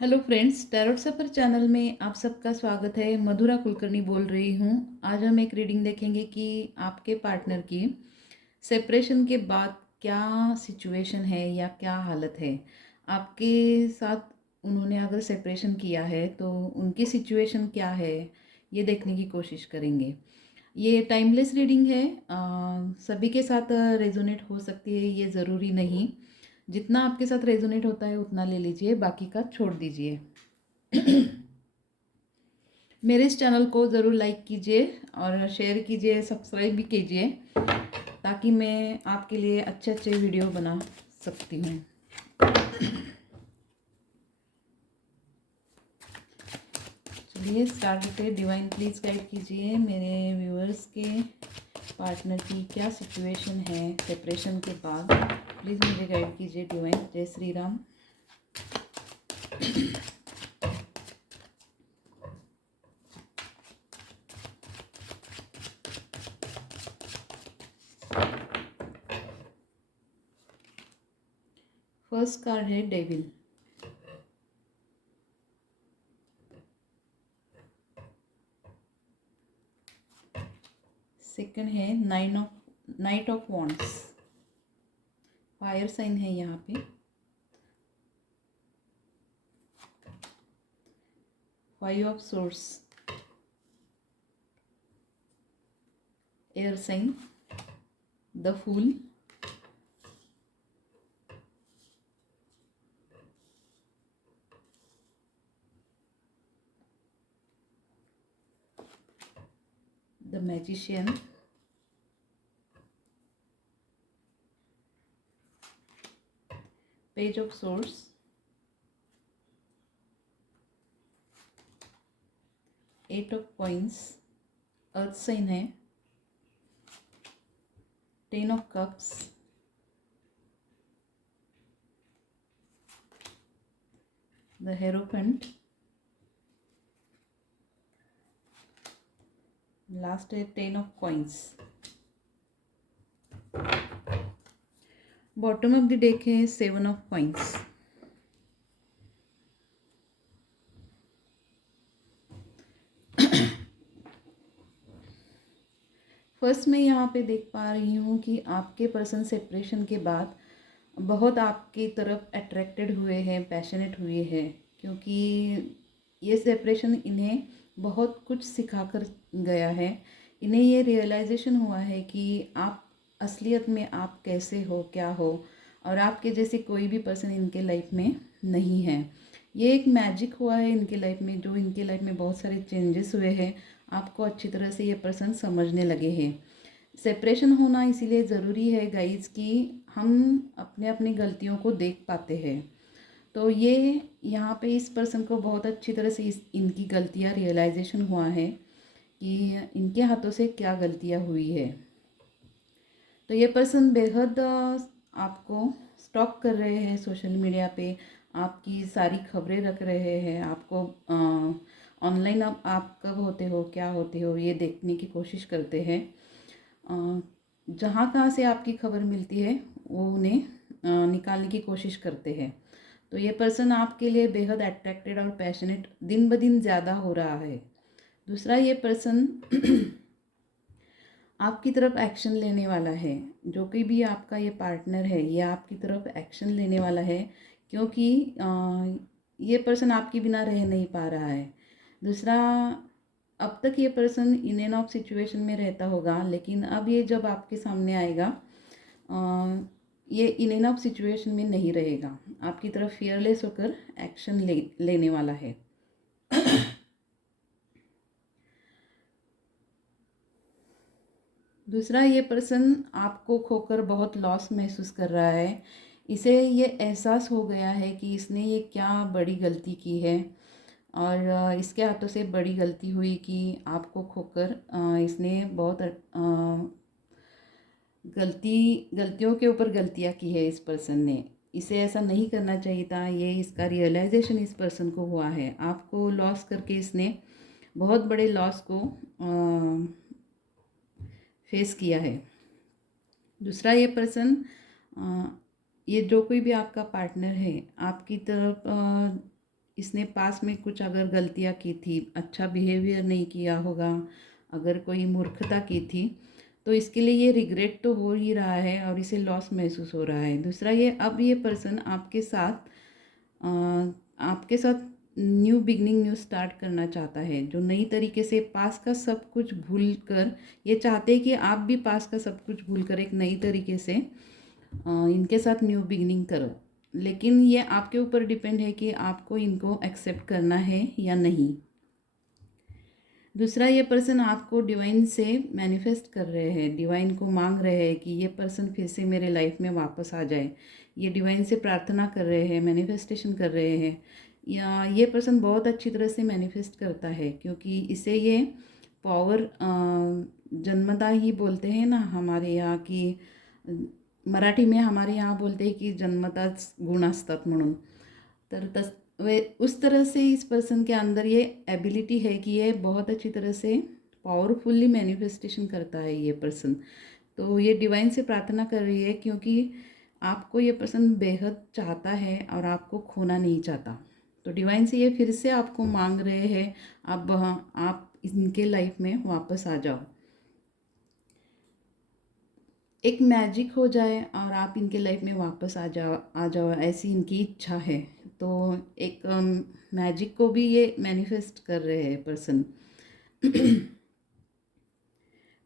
Hello friends, tarot सफर channel में आप सबका स्वागत है। मधुरा कुलकर्णी बोल रही हूँ। आज हम एक रीडिंग देखेंगे कि आपके पार्टनर की सेपरेशन के बाद क्या सिचुएशन है या क्या हालत है। आपके साथ उन्होंने अगर सेपरेशन किया है तो उनकी सिचुएशन क्या है, ये देखने की कोशिश करेंगे। ये टाइमलेस रीडिंग है, सभी के साथ रेजोनेट हो सकती है, ये ज़रूरी नहीं। जितना आपके साथ रेजोनेट होता है उतना ले लीजिए, बाकी का छोड़ दीजिए। मेरे इस चैनल को ज़रूर लाइक कीजिए और शेयर कीजिए, सब्सक्राइब भी कीजिए ताकि मैं आपके लिए अच्छे अच्छे वीडियो बना सकती हूँ। चलिए स्टार्ट करते हैं। डिवाइन प्लीज़ गाइड कीजिए मेरे व्यूअर्स के पार्टनर की क्या सिचुएशन है सेपरेशन के बाद। प्लीज़ मुझे गाइड कीजिए डिवाइन। जय श्री राम। फर्स्ट कार्ड है डेविल। सेकंड है knight of wands. Fire sign है यहाँ पे। Five of swords, air sign. The fool, the magician, page of swords, eight of coins, earth sign है। Ten of cups, the hierophant, last है ten of coins. Bottom of the deck है seven of coins. First मैं यहाँ पे देख पा रही हूँ कि आपके पर्सन सेपरेशन के बाद बहुत आपकी तरफ अट्रैक्टेड हुए हैं, पैशनेट हुए हैं, क्योंकि ये सेपरेशन इन्हें बहुत कुछ सिखा कर गया है। इन्हें ये रियलाइजेशन हुआ है कि आप असलियत में आप कैसे हो, क्या हो, और आपके जैसे कोई भी पर्सन इनके लाइफ में नहीं है। ये एक मैजिक हुआ है इनके लाइफ में, जो इनके लाइफ में बहुत सारे चेंजेस हुए हैं। आपको अच्छी तरह से ये पर्सन समझने लगे हैं। सेपरेशन होना इसीलिए ज़रूरी है गाइज कि हम अपने अपनी गलतियों को देख पाते हैं। तो ये यहाँ पे इस पर्सन को बहुत अच्छी तरह से इनकी गलतियाँ रियलाइजेशन हुआ है कि इनके हाथों से क्या गलतियाँ हुई है। तो ये पर्सन बेहद आपको स्टॉक कर रहे हैं सोशल मीडिया पे, आपकी सारी खबरें रख रहे हैं, आपको ऑनलाइन आप कब होते हो, क्या होते हो, ये देखने की कोशिश करते हैं। जहाँ कहाँ से आपकी खबर मिलती है वो उन्हें निकालने की कोशिश करते हैं। तो ये पर्सन आपके लिए बेहद अट्रैक्टेड और पैशनेट दिन ब दिन ज़्यादा हो रहा है। दूसरा, ये पर्सन आपकी तरफ एक्शन लेने वाला है। जो कोई भी आपका ये पार्टनर है, ये आपकी तरफ एक्शन लेने वाला है, क्योंकि ये पर्सन आपके बिना रह नहीं पा रहा है। दूसरा, अब तक ये person in end of situation में रहता होगा, लेकिन अब ये जब आपके सामने आएगा, ये इन एंड ऑफ सिचुएशन में नहीं रहेगा, आपकी तरफ फियरलेस होकर एक्शन लेने वाला है। दूसरा, ये पर्सन आपको खोकर बहुत लॉस महसूस कर रहा है। इसे ये एहसास हो गया है कि इसने ये क्या बड़ी गलती की है, और इसके हाथों से बड़ी गलती हुई कि आपको खोकर इसने बहुत गलतियों के ऊपर गलतियाँ की है इस पर्सन ने। इसे ऐसा नहीं करना चाहिए था। ये इसका रियलाइजेशन इस पर्सन को हुआ है। आपको लॉस करके इसने बहुत बड़े लॉस को फेस किया है। दूसरा, ये पर्सन, ये जो कोई भी आपका पार्टनर है, आपकी तरफ इसने पास में कुछ अगर गलतियाँ की थी, अच्छा बिहेवियर नहीं किया होगा, अगर कोई मूर्खता की थी, तो इसके लिए ये रिग्रेट तो हो ही रहा है और इसे लॉस महसूस हो रहा है। दूसरा ये, अब ये पर्सन आपके साथ न्यू बिगनिंग, न्यू स्टार्ट करना चाहता है, जो नई तरीके से पास का सब कुछ भूल कर, ये चाहते हैं कि आप भी पास का सब कुछ भूल कर एक नई तरीके से इनके साथ न्यू बिगनिंग करो। लेकिन ये आपके ऊपर डिपेंड है कि आपको इनको एक्सेप्ट करना है या नहीं। दूसरा, ये पर्सन आपको डिवाइन से मैनिफेस्ट कर रहे हैं, डिवाइन को मांग रहे हैं कि ये पर्सन फिर से मेरे लाइफ में वापस आ जाए। ये डिवाइन से प्रार्थना कर रहे हैं, मैनिफेस्टेशन कर रहे हैं। या ये पर्सन बहुत अच्छी तरह से मैनिफेस्ट करता है, क्योंकि इसे ये पावर जन्मदा ही बोलते हैं ना हमारे यहाँ की, मराठी में हमारे यहाँ बोलते हैं की जन्मताच गुण असतात म्हणून। तर वे उस तरह से इस पर्सन के अंदर ये एबिलिटी है कि ये बहुत अच्छी तरह से पावरफुल्ली मैनिफेस्टेशन करता है ये पर्सन। तो ये डिवाइन से प्रार्थना कर रही है, क्योंकि आपको ये पर्सन बेहद चाहता है और आपको खोना नहीं चाहता। तो डिवाइन से ये फिर से आपको मांग रहे हैं, अब आप इनके लाइफ में वापस आ जाओ, एक मैजिक हो जाए और आप इनके लाइफ में वापस आ जाओ, ऐसी इनकी इच्छा है। तो एक मैजिक को भी ये मैनिफेस्ट कर रहे हैं पर्सन।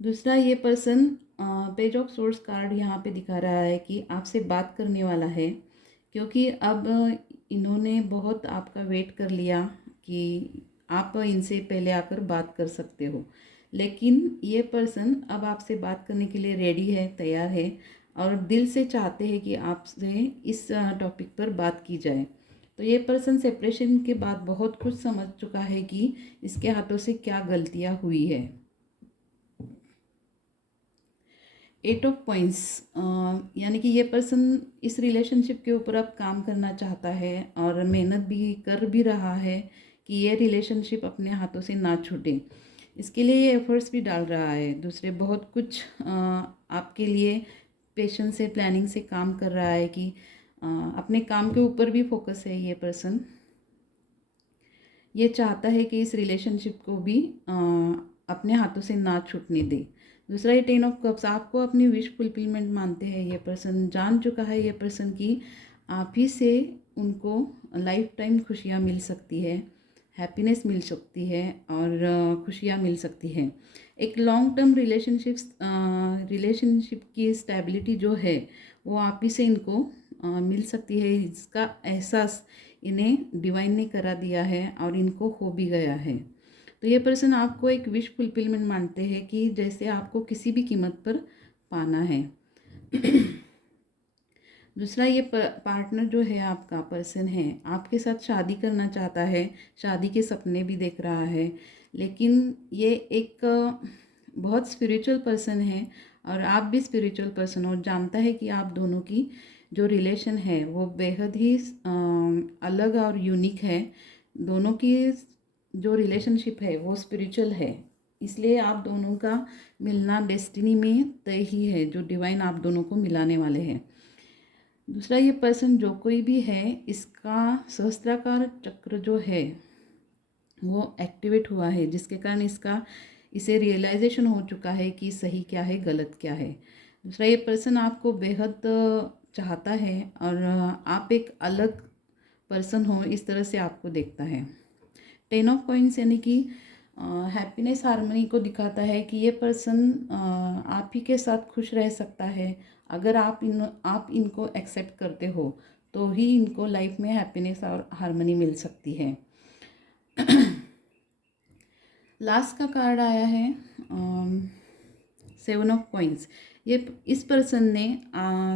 दूसरा, ये person page of source card यहाँ पे दिखा रहा है कि आपसे बात करने वाला है, क्योंकि अब इन्होंने बहुत आपका वेट कर लिया कि आप इनसे पहले आकर बात कर सकते हो। लेकिन ये पर्सन अब आपसे बात करने के लिए रेडी है, तैयार है, और दिल से चाहते हैं कि आपसे इस टॉपिक पर बात की जाए। तो ये पर्सन सेपरेशन के बाद बहुत कुछ समझ चुका है कि इसके हाथों से क्या गलतियाँ हुई है। 8 ऑफ पॉइंट्स, यानी कि ये पर्सन इस रिलेशनशिप के ऊपर अब काम करना चाहता है और मेहनत भी कर भी रहा है कि ये रिलेशनशिप अपने हाथों से ना छूटे। इसके लिए ये एफर्ट्स भी डाल रहा है। दूसरे, बहुत कुछ आपके लिए पेशेंस से, प्लानिंग से काम कर रहा है कि अपने काम के ऊपर भी फोकस है ये पर्सन। ये चाहता है कि इस रिलेशनशिप को भी अपने हाथों से ना छूटने दे। दूसरा, ये 10 ऑफ कप्स, आपको अपनी विश फुलफिलमेंट मानते हैं ये पर्सन। जान चुका है ये पर्सन कि आप ही से उनको लाइफ टाइम खुशियाँ मिल सकती है, हैप्पीनेस मिल सकती है और खुशियाँ मिल सकती है। एक लॉन्ग टर्म रिलेशनशिप की स्टेबिलिटी जो है वो आप ही से इनको मिल सकती है। इसका एहसास इन्हें डिवाइन ने करा दिया है और इनको हो भी गया है। तो ये पर्सन आपको एक विश फुलफिलमेंट मानते हैं कि जैसे आपको किसी भी कीमत पर पाना है। दूसरा, ये पार्टनर जो है, आपका पर्सन है, आपके साथ शादी करना चाहता है, शादी के सपने भी देख रहा है। लेकिन ये एक बहुत स्पिरिचुअल पर्सन है और आप भी स्पिरिचुअल पर्सन हो, जानता है कि आप दोनों की जो रिलेशन है वो बेहद ही अलग और यूनिक है। दोनों की जो रिलेशनशिप है वो स्पिरिचुअल है, इसलिए आप दोनों का मिलना डेस्टिनी में तय ही है, जो डिवाइन आप दोनों को मिलाने वाले हैं। दूसरा, ये पर्सन जो कोई भी है, इसका सहस्त्राकार चक्र जो है वो एक्टिवेट हुआ है, जिसके कारण इसे रियलाइजेशन हो चुका है कि सही क्या है, गलत क्या है। दूसरा, ये पर्सन आपको बेहद चाहता है और आप एक अलग पर्सन हो, इस तरह से आपको देखता है। 10 ऑफ कॉइंस यानी कि हैप्पीनेस, हार्मनी को दिखाता है कि ये पर्सन आप ही के साथ खुश रह सकता है। अगर आप इनको एक्सेप्ट करते हो तो ही इनको लाइफ में हैप्पीनेस और हार्मनी मिल सकती है। लास्ट का कार्ड आया है 7 ऑफ कॉइंस। ये इस पर्सन ने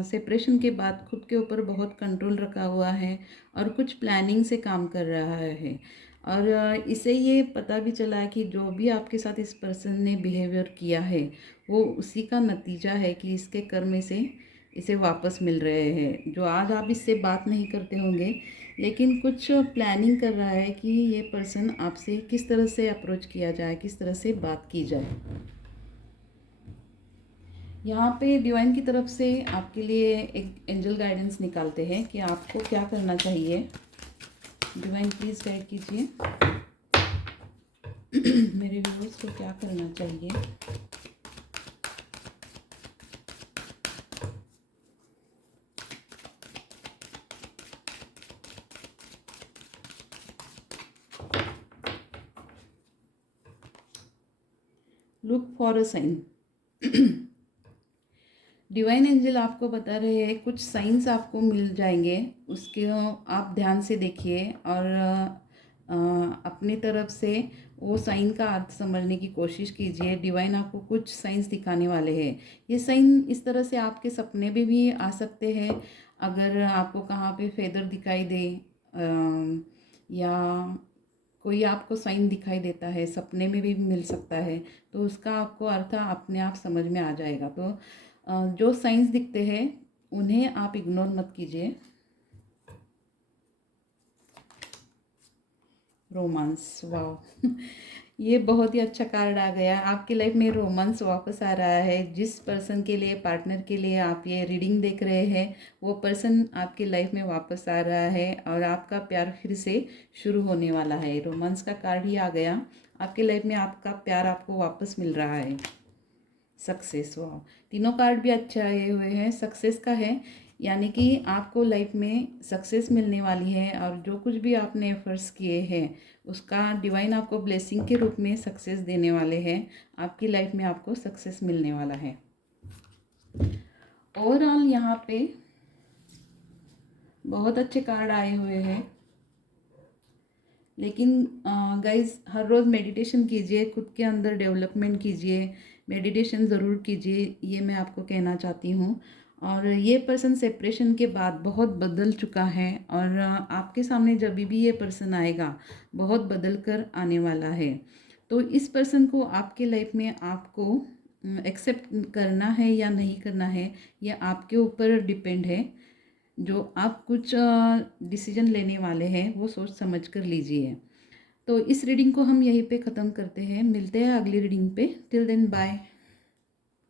सेपरेशन के बाद खुद के ऊपर बहुत कंट्रोल रखा हुआ है और कुछ प्लानिंग से काम कर रहा है और इसे ये पता भी चला है कि जो भी आपके साथ इस पर्सन ने बिहेवियर किया है वो उसी का नतीजा है कि इसके कर्म से इसे वापस मिल रहे हैं। जो आज आप इससे बात नहीं करते होंगे, लेकिन कुछ प्लानिंग कर रहा है कि ये पर्सन आपसे किस तरह से अप्रोच किया जाए, किस तरह से बात की जाए। यहाँ पे डिवाइन की तरफ से आपके लिए एक एंजल गाइडेंस निकालते हैं कि आपको क्या करना चाहिए। डिवाइन प्लीज़ गाइड कीजिए मेरे व्यूअर्स को क्या करना चाहिए। Look for a sign. Divine angel आपको बता रहे हैं कुछ साइंस आपको मिल जाएंगे, उसके आप ध्यान से देखिए और अपनी तरफ से वो साइन का अर्थ समझने की कोशिश कीजिए। डिवाइन आपको कुछ साइंस दिखाने वाले हैं। ये साइन इस तरह से आपके सपने में भी आ सकते हैं। अगर आपको कहाँ पे फेदर दिखाई दे या कोई आपको साइन दिखाई देता है, सपने में भी मिल सकता है, तो उसका आपको अर्थ अपने आप समझ में आ जाएगा। तो जो साइंस दिखते हैं उन्हें आप इग्नोर मत कीजिए। रोमांस, वाओ ये बहुत ही अच्छा कार्ड आ गया। आपकी लाइफ में रोमांस वापस आ रहा है। जिस पर्सन के लिए, पार्टनर के लिए आप ये रीडिंग देख रहे हैं, वो पर्सन आपकी लाइफ में वापस आ रहा है और आपका प्यार फिर से शुरू होने वाला है। रोमांस का कार्ड ही आ गया। आपकी लाइफ में आपका प्यार आपको वापस मिल रहा है। सक्सेस, वाह, तीनों कार्ड भी अच्छे आए हुए हैं। सक्सेस का है, यानी कि आपको लाइफ में सक्सेस मिलने वाली है और जो कुछ भी आपने एफर्ट्स किए हैं उसका डिवाइन आपको ब्लेसिंग के रूप में सक्सेस देने वाले हैं। आपकी लाइफ में आपको सक्सेस मिलने वाला है। ओवरऑल यहाँ पे बहुत अच्छे कार्ड आए हुए हैं, लेकिन गाइज हर रोज़ मेडिटेशन कीजिए, खुद के अंदर डेवलपमेंट कीजिए, मेडिटेशन ज़रूर कीजिए, ये मैं आपको कहना चाहती हूँ। और ये पर्सन सेपरेशन के बाद बहुत बदल चुका है और आपके सामने जब भी ये पर्सन आएगा बहुत बदल कर आने वाला है। तो इस पर्सन को आपके लाइफ में आपको एक्सेप्ट करना है या नहीं करना है, यह आपके ऊपर डिपेंड है। जो आप कुछ डिसीजन लेने वाले हैं वो सोच समझ कर लीजिए। तो इस रीडिंग को हम यहीं पे ख़त्म करते हैं। मिलते हैं अगली रीडिंग पे। Till then bye.